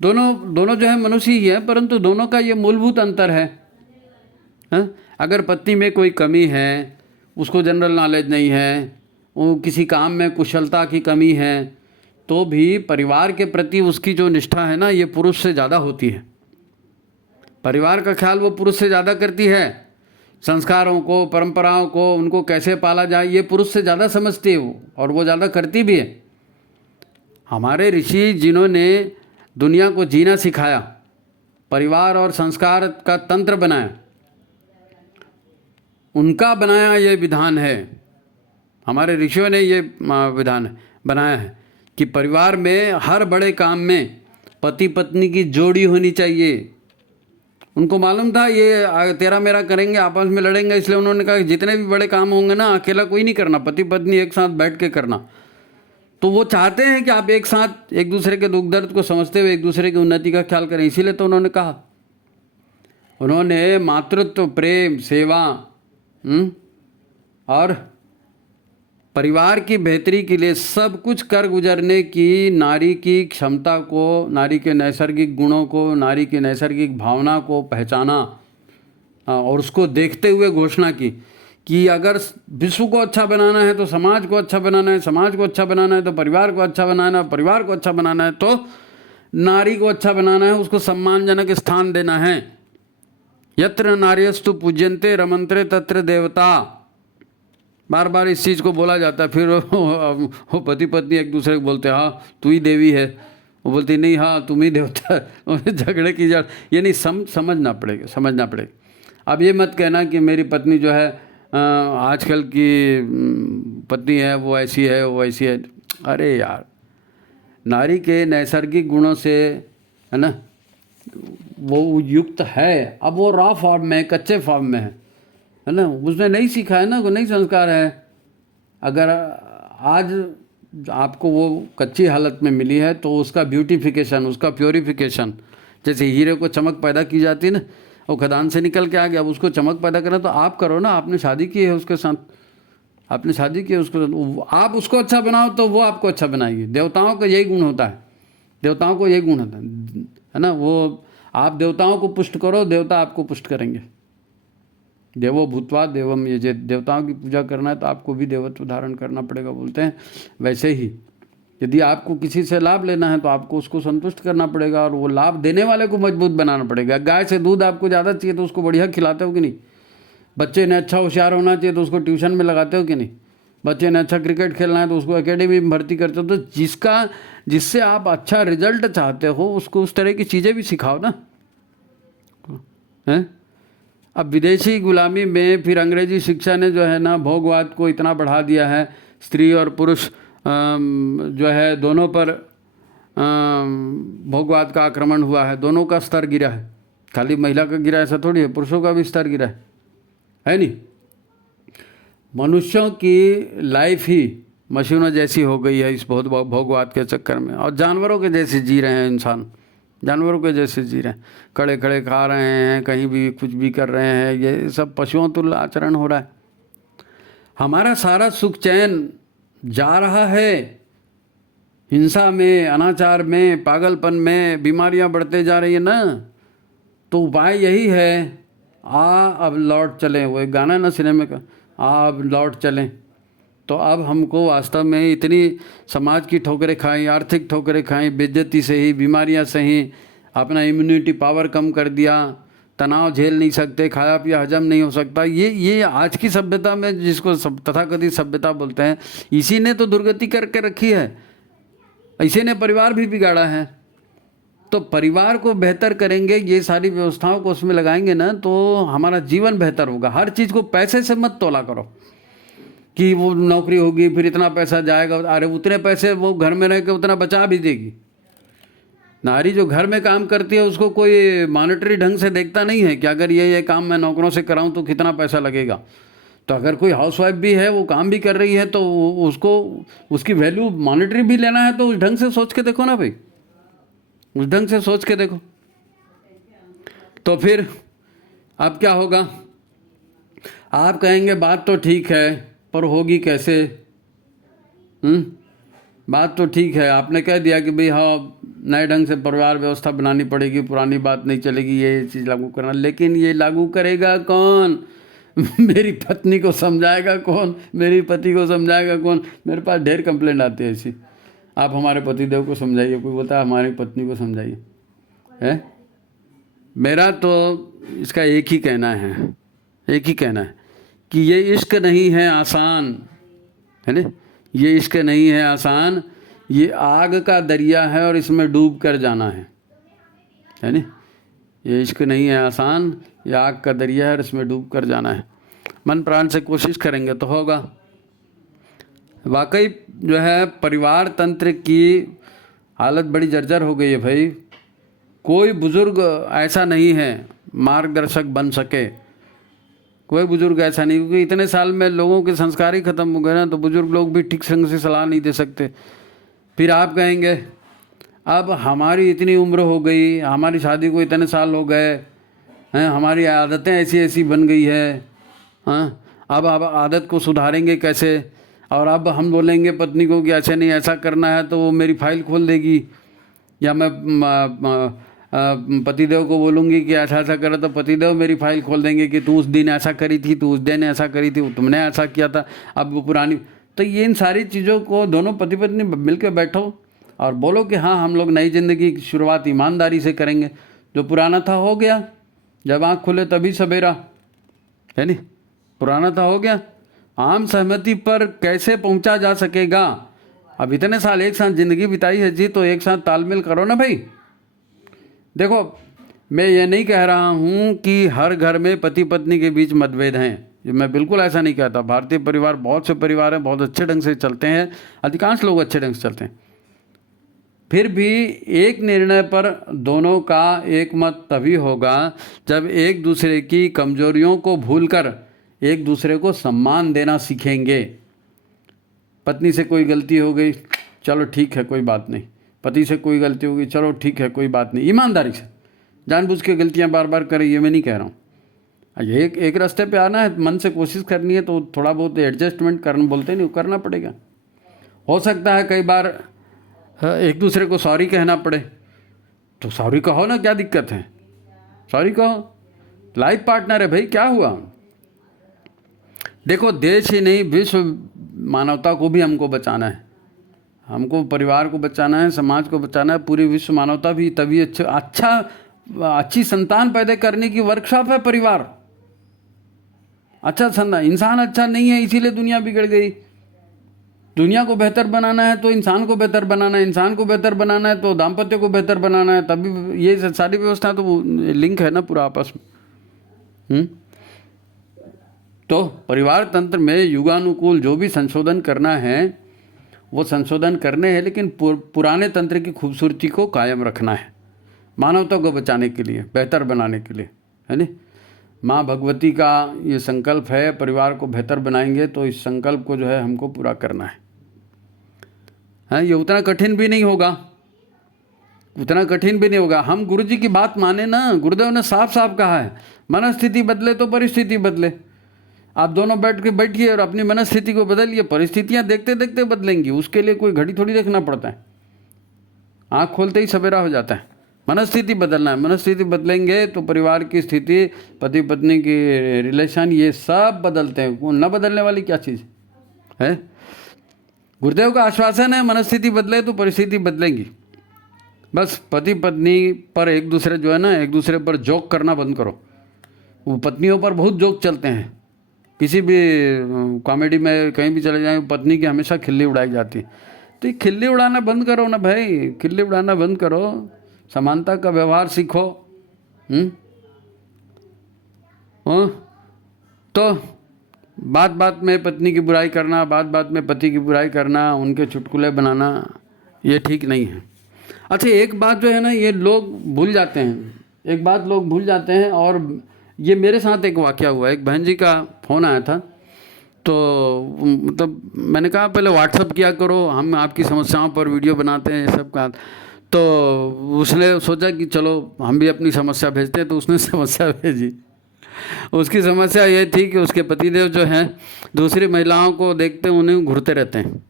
दोनों जो है मनुष्य ही है, परंतु दोनों का ये मूलभूत अंतर है। अगर पत्नी में कोई कमी है, उसको जनरल नॉलेज नहीं है, वो किसी काम में कुशलता की कमी है, तो भी परिवार के प्रति उसकी जो निष्ठा है ना, ये पुरुष से ज़्यादा होती है। परिवार का ख्याल वो पुरुष से ज़्यादा करती है। संस्कारों को, परंपराओं को, उनको कैसे पाला जाए, ये पुरुष से ज़्यादा समझती है वो, और वो ज़्यादा करती भी है। हमारे ऋषि जिन्होंने दुनिया को जीना सिखाया, परिवार और संस्कार का तंत्र बनाया, उनका बनाया ये विधान है, हमारे ऋषियों ने ये विधान बनाया है कि परिवार में हर बड़े काम में पति पत्नी की जोड़ी होनी चाहिए। उनको मालूम था ये तेरा मेरा करेंगे, आपस में लड़ेंगे, इसलिए उन्होंने कहा कि जितने भी बड़े काम होंगे ना, अकेला कोई नहीं करना, पति पत्नी एक साथ बैठ के करना। तो वो चाहते हैं कि आप एक साथ एक दूसरे के दुख दर्द को समझते हुए एक दूसरे की उन्नति का ख्याल करें। इसीलिए तो उन्होंने कहा, उन्होंने मातृत्व, प्रेम, सेवा और परिवार की बेहतरी के लिए सब कुछ कर गुजरने की नारी की क्षमता को, नारी के नैसर्गिक गुणों को, नारी की नैसर्गिक भावना को पहचाना और उसको देखते हुए घोषणा की कि अगर विश्व को अच्छा बनाना है तो समाज को अच्छा बनाना है, समाज को अच्छा बनाना है तो परिवार को अच्छा बनाना है, परिवार को अच्छा बनाना है तो नारी को अच्छा बनाना है, उसको सम्मानजनक स्थान देना है। यत्र नार्यस्तु पूज्यन्ते रमन्ते तत्र देवता, बार बार इस चीज़ को बोला जाता है। फिर वो पति पत्नी एक दूसरे को बोलते हैं, हाँ तू ही देवी है, वो बोलती नहीं हाँ तुम ही देवता है, झगड़े की जा, ये नहीं, समझना पड़ेगा। अब ये मत कहना कि मेरी पत्नी जो है आजकल की पत्नी है वो ऐसी है वो ऐसी है। अरे यार, नारी के नैसर्गिक गुणों से, है ना, वो युक्त है। अब वो रॉ फॉर्म में, कच्चे फॉर्म में है ना, उसने नहीं सीखा है ना, वो नहीं संस्कार है। अगर आज आपको वो कच्ची हालत में मिली है तो उसका ब्यूटिफिकेशन, उसका प्योरिफिकेशन, जैसे हीरे को चमक पैदा की जाती है ना, वो खदान से निकल के आ गया, अब उसको चमक पैदा करना तो आप करो ना, आपने शादी की है उसके साथ, आपने शादी की उसको, आप उसको अच्छा बनाओ तो वो आपको अच्छा बनाएगी। देवताओं का यही गुण होता है, देवताओं को यही गुण होता है ना। वो आप देवताओं को पुष्ट करो, देवता आपको पुष्ट करेंगे। देवो भूतवा देवम यजेत, देवताओं की पूजा करना है तो आपको भी देवत्व धारण करना पड़ेगा बोलते हैं। वैसे ही यदि आपको किसी से लाभ लेना है तो आपको उसको संतुष्ट करना पड़ेगा, और वो लाभ देने वाले को मजबूत बनाना पड़ेगा। गाय से दूध आपको ज़्यादा चाहिए तो उसको बढ़िया खिलाते हो कि नहीं? बच्चे ने अच्छा होशियार होना चाहिए तो उसको ट्यूशन में लगाते हो कि नहीं? बच्चे ने अच्छा क्रिकेट खेलना है तो उसको एकेडमी में भर्ती करते हो। तो जिससे आप अच्छा रिजल्ट चाहते हो उसको उस तरह की चीज़ें भी सिखाओ ना, हैं? अब विदेशी गुलामी में फिर अंग्रेजी शिक्षा ने जो है ना भोगवाद को इतना बढ़ा दिया है, स्त्री और पुरुष जो है दोनों पर भोगवाद का आक्रमण हुआ है, दोनों का स्तर गिरा है। खाली महिला का गिरा ऐसा थोड़ी है, पुरुषों का भी स्तर गिरा है नहीं? मनुष्यों की लाइफ ही मशीनों जैसी हो गई है इस बहुत भोगवाद के चक्कर में, और जानवरों के जैसे जी रहे हैं इंसान, जानवरों के जैसे जी रहे हैं, खड़े खड़े खा रहे हैं, कहीं भी कुछ भी कर रहे हैं, ये सब पशुओं तुल्य आचरण हो रहा है। हमारा सारा सुख चैन जा रहा है हिंसा में, अनाचार में, पागलपन में, बीमारियां बढ़ते जा रही है ना। तो उपाय यही है, अब लौट चलें। वो एक गाना ना सिनेमा का, अब लौट चलें। तो अब हमको वास्तव में इतनी समाज की ठोकरें खाई, आर्थिक ठोकरें खाई, बेइज्जती से ही, बीमारियां सही, अपना इम्यूनिटी पावर कम कर दिया, तनाव झेल नहीं सकते, खाया पिया हजम नहीं हो सकता। ये आज की सभ्यता में जिसको तथाकथित सभ्यता बोलते हैं, इसी ने तो दुर्गति करके रखी है, इसी ने परिवार भी बिगाड़ा है। तो परिवार को बेहतर करेंगे, ये सारी व्यवस्थाओं को उसमें लगाएंगे ना, तो हमारा जीवन बेहतर होगा। हर चीज़ को पैसे से मत तोला करो कि वो नौकरी होगी फिर इतना पैसा जाएगा। अरे उतने पैसे वो घर में रह के उतना बचा भी देगी। नारी जो घर में काम करती है उसको कोई मॉनेटरी ढंग से देखता नहीं है कि अगर ये काम मैं नौकरों से कराऊं तो कितना पैसा लगेगा। तो अगर कोई हाउसवाइफ भी है, वो काम भी कर रही है, तो उसको उसकी वैल्यू मॉनेटरी भी लेना है तो उस ढंग से सोच के देखो ना भाई, उस ढंग से सोच के देखो। तो फिर अब क्या होगा? आप कहेंगे बात तो ठीक है पर होगी कैसे? बात तो ठीक है, आपने कह दिया कि भाई हाँ नए ढंग से परिवार व्यवस्था बनानी पड़ेगी, पुरानी बात नहीं चलेगी, ये चीज़ लागू करना। लेकिन ये लागू करेगा कौन? मेरी पत्नी को समझाएगा कौन? मेरी पति को समझाएगा कौन? मेरे पास ढेर कंप्लेंट आती है ऐसी, आप हमारे पतिदेव को समझाइए, कोई बोलता है हमारी पत्नी को समझाइए। है मेरा तो इसका एक ही कहना है, एक ही कहना है कि ये इश्क नहीं है आसान, है ना? ये इश्क नहीं है आसान, ये आग का दरिया है और इसमें डूब कर जाना है ना? ये इश्क नहीं है आसान, ये आग का दरिया है और इसमें डूब कर जाना है। मन प्राण से कोशिश करेंगे तो होगा। वाकई जो है परिवार तंत्र की हालत बड़ी जर्जर हो गई है भाई। कोई बुज़ुर्ग ऐसा नहीं है मार्गदर्शक बन सके, कोई बुज़ुर्ग ऐसा नहीं, क्योंकि इतने साल में लोगों के संस्कार ही ख़त्म हो गए ना, तो बुज़ुर्ग लोग भी ठीक ढंग से सलाह नहीं दे सकते। फिर आप कहेंगे अब हमारी इतनी उम्र हो गई, हमारी शादी को इतने साल हो गए हैं, हमारी आदतें ऐसी ऐसी बन गई है, हाँ अब आदत को सुधारेंगे कैसे? और अब हम बोलेंगे पत्नी को कि ऐसे नहीं ऐसा करना है तो वो मेरी फाइल खोल देगी, या मैं पतिदेव को बोलूँगी कि ऐसा ऐसा करो तो पतिदेव मेरी फाइल खोल देंगे कि तू उस दिन ऐसा करी थी, तू उस दिन ऐसा करी थी, तुमने ऐसा किया था, अब वो पुरानी। तो ये इन सारी चीज़ों को दोनों पति पत्नी मिलकर बैठो और बोलो कि हाँ हम लोग नई ज़िंदगी की शुरुआत ईमानदारी से करेंगे। जो पुराना था हो गया, जब आँख खुले तभी सवेरा, है नहीं? पुराना था हो गया। आम सहमति पर कैसे पहुंचा जा सकेगा? अब इतने साल एक साथ ज़िंदगी बिताई है जी, तो एक साथ तालमेल करो ना भाई। देखो मैं ये नहीं कह रहा हूँ कि हर घर में पति पत्नी के बीच मतभेद हैं, मैं बिल्कुल ऐसा नहीं कहता। भारतीय परिवार, बहुत से परिवार हैं बहुत अच्छे ढंग से चलते हैं, अधिकांश लोग अच्छे ढंग से चलते हैं। फिर भी एक निर्णय पर दोनों का एक मत तभी होगा जब एक दूसरे की कमजोरियों को भूलकर एक दूसरे को सम्मान देना सीखेंगे। पत्नी से कोई गलती हो गई, चलो ठीक है कोई बात नहीं। पति से कोई गलती हो गई, चलो ठीक है कोई बात नहीं। ईमानदारी से, जानबूझ के गलतियां बार बार करें ये मैं नहीं कह रहा हूँ, ये एक रास्ते पे आना है, मन से कोशिश करनी है, तो थोड़ा बहुत एडजस्टमेंट करना बोलते नहीं, करना पड़ेगा। हो सकता है कई बार एक दूसरे को सॉरी कहना पड़े, तो सॉरी कहो ना, क्या दिक्कत है, सॉरी कहो, लाइफ पार्टनर है भाई, क्या हुआ। देखो देश ही नहीं, विश्व मानवता को भी हमको बचाना है, हमको परिवार को बचाना है, समाज को बचाना है, पूरी विश्व मानवता भी, तभी अच्छी संतान पैदा करने की वर्कशॉप है परिवार। अच्छा संतान, इंसान अच्छा नहीं है इसीलिए दुनिया बिगड़ गई। दुनिया को बेहतर बनाना है तो इंसान को बेहतर बनाना है, इंसान को बेहतर बनाना है तो दाम्पत्य को बेहतर बनाना है, तभी ये सारी व्यवस्था तो लिंक है ना पूरा आपस में। तो परिवार तंत्र में युगानुकूल जो भी संशोधन करना है वो संशोधन करने हैं, लेकिन पुराने तंत्र की खूबसूरती को कायम रखना है, मानवता को बचाने के लिए, बेहतर बनाने के लिए, है नहीं। माँ भगवती का ये संकल्प है, परिवार को बेहतर बनाएंगे, तो इस संकल्प को जो है हमको पूरा करना है। ये उतना कठिन भी नहीं होगा, उतना कठिन भी नहीं होगा। हम गुरु जी की बात माने ना, गुरुदेव ने साफ साफ कहा है, मनस्थिति बदले तो परिस्थिति बदले। आप दोनों बैठिए और अपनी मनस्थिति को बदलिए, परिस्थितियां देखते देखते बदलेंगी, उसके लिए कोई घड़ी थोड़ी देखना पड़ता है, आँख खोलते ही सवेरा हो जाता है। मनस्थिति बदलना है, मनस्थिति बदलेंगे तो परिवार की स्थिति, पति पत्नी की रिलेशन, ये सब बदलते हैं। न बदलने वाली क्या चीज़ है। गुरुदेव का आश्वासन है, मनस्थिति बदले तो परिस्थिति बदलेंगी। बस पति पत्नी पर एक दूसरे जो है ना, एक दूसरे पर जोक करना बंद करो। वो पत्नियों पर बहुत जोक चलते हैं, किसी भी कॉमेडी में कहीं भी चले जाए, पत्नी की हमेशा खिल्ली उड़ाई जाती है। तो ये खिल्ली उड़ाना बंद करो ना भाई, खिल्ली उड़ाना बंद करो, समानता का व्यवहार सीखो। तो बात बात में पत्नी की बुराई करना, बात बात में पति की बुराई करना, उनके चुटकुले बनाना, ये ठीक नहीं है। अच्छा एक बात जो है ना, ये लोग भूल जाते हैं, एक बात लोग भूल जाते हैं, और ये मेरे साथ एक वाक़या हुआ। एक बहन जी का फ़ोन आया था, तो मतलब मैंने कहा पहले व्हाट्सअप किया करो, हम आपकी समस्याओं पर वीडियो बनाते हैं, ये सब का। तो उसने सोचा कि चलो हम भी अपनी समस्या भेजते हैं, तो उसने समस्या भेजी। उसकी समस्या ये थी कि उसके पतिदेव जो हैं दूसरी महिलाओं को देखते उन्हें घूरते रहते हैं,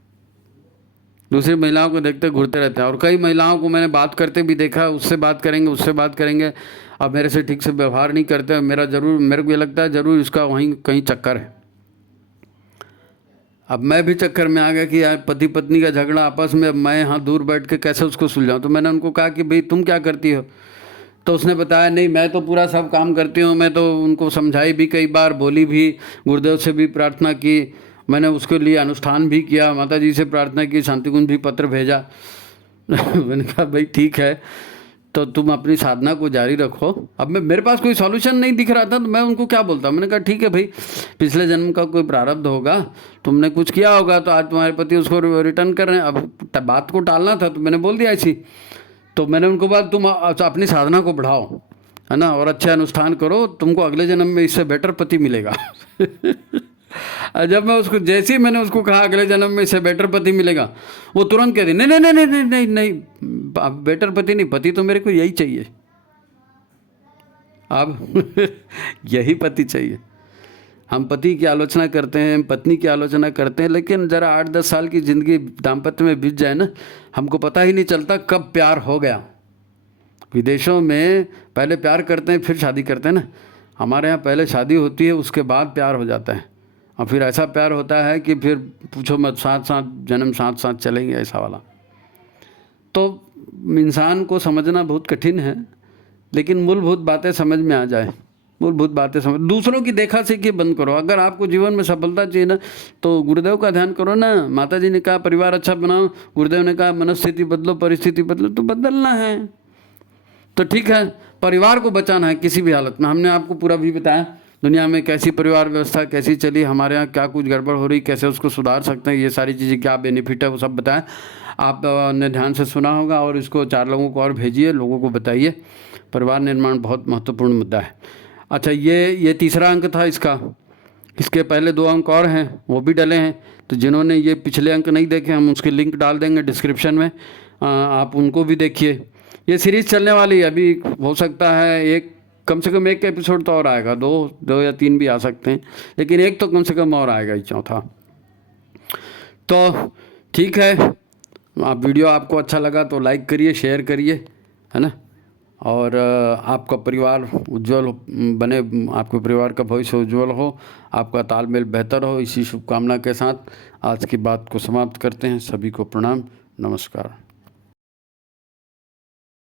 दूसरी महिलाओं को देखते घूरते रहते हैं। और कई महिलाओं को मैंने बात करते भी देखा, उससे बात करेंगे उससे बात करेंगे, अब मेरे से ठीक से व्यवहार नहीं करते। मेरे को ये लगता है ज़रूर इसका वहीं कहीं चक्कर है। अब मैं भी चक्कर में आ गया कि यार पति पत्नी का झगड़ा आपस में, अब मैं यहाँ दूर बैठ के कैसे उसको सुलझाऊँ। तो मैंने उनको कहा कि भाई तुम क्या करती हो। तो उसने बताया नहीं मैं तो पूरा सब काम करती हूँ, मैं तो उनको समझाई भी, कई बार बोली भी, गुरुदेव से भी प्रार्थना की, मैंने उसके लिए अनुष्ठान भी किया, माता जी से प्रार्थना की, शांतिकुंज भी पत्र भेजा। मैंने कहा भाई ठीक है, तो तुम अपनी साधना को जारी रखो। अब मेरे पास कोई सॉल्यूशन नहीं दिख रहा था, तो मैं उनको क्या बोलता। मैंने कहा ठीक है भाई, पिछले जन्म का कोई प्रारब्ध होगा, तुमने कुछ किया होगा, तो आज तुम्हारे पति उसको रिटर्न कर रहे हैं। अब बात को टालना था तो मैंने बोल दिया ऐसी। तो मैंने उनको बोला तुम अपनी साधना को बढ़ाओ, है ना, और अच्छे अनुष्ठान करो, तुमको अगले जन्म में इससे बेटर पति मिलेगा। जब मैं उसको, जैसे ही मैंने उसको कहा अगले जन्म में इससे बेटर पति मिलेगा, वो तुरंत कह दी नहीं नहीं नहीं नहीं नहीं नहीं, अब बेटर पति नहीं, पति तो मेरे को यही चाहिए, अब यही पति चाहिए। हम पति की आलोचना करते हैं, पत्नी की आलोचना करते हैं, लेकिन ज़रा 8-10 साल की ज़िंदगी दाम्पत्य में बीत जाए ना, हमको पता ही नहीं चलता कब प्यार हो गया। विदेशों में पहले प्यार करते हैं फिर शादी करते हैं ना, हमारे यहाँ पहले शादी होती है उसके बाद प्यार हो जाता है, और फिर ऐसा प्यार होता है कि फिर पूछो मत, साथ साथ जन्म साथ साथ चलेंगे, ऐसा वाला। तो इंसान को समझना बहुत कठिन है, लेकिन मूलभूत बातें समझ में आ जाए, मूलभूत बातें समझ, दूसरों की देखा सीखी बंद करो। अगर आपको जीवन में सफलता चाहिए ना, तो गुरुदेव का ध्यान करो ना। माता जी ने कहा परिवार अच्छा बनाओ, गुरुदेव ने कहा मनस्थिति बदलो, परिस्थिति बदलो, तो बदलना है तो ठीक है। परिवार को बचाना है किसी भी हालत में। हमने आपको पूरा भी बताया दुनिया में कैसी परिवार व्यवस्था कैसी चली, हमारे यहाँ क्या कुछ गड़बड़ हो रही, कैसे उसको सुधार सकते हैं, ये सारी चीज़ें क्या बेनिफिट है, वो सब बताएं। आपने ध्यान से सुना होगा, और इसको 4 लोगों को और भेजिए, लोगों को बताइए। परिवार निर्माण बहुत महत्वपूर्ण मुद्दा है। अच्छा, ये तीसरा अंक था इसका। इसके पहले 2 अंक और हैं, वो भी डले हैं। तो जिन्होंने ये पिछले अंक नहीं देखे, हम उसके लिंक डाल देंगे डिस्क्रिप्शन में, आप उनको भी देखिए। ये सीरीज़ चलने वाली है, अभी हो सकता है कम से कम एक एपिसोड तो और आएगा, दो या तीन भी आ सकते हैं, लेकिन एक तो कम से कम और आएगा ही, चौथा। तो ठीक है, आप वीडियो आपको अच्छा लगा तो लाइक करिए, शेयर करिए, है ना। और आपका परिवार उज्जवल बने, आपके परिवार का भविष्य उज्जवल हो, आपका तालमेल बेहतर हो, इसी शुभकामना के साथ आज की बात को समाप्त करते हैं। सभी को प्रणाम, नमस्कार।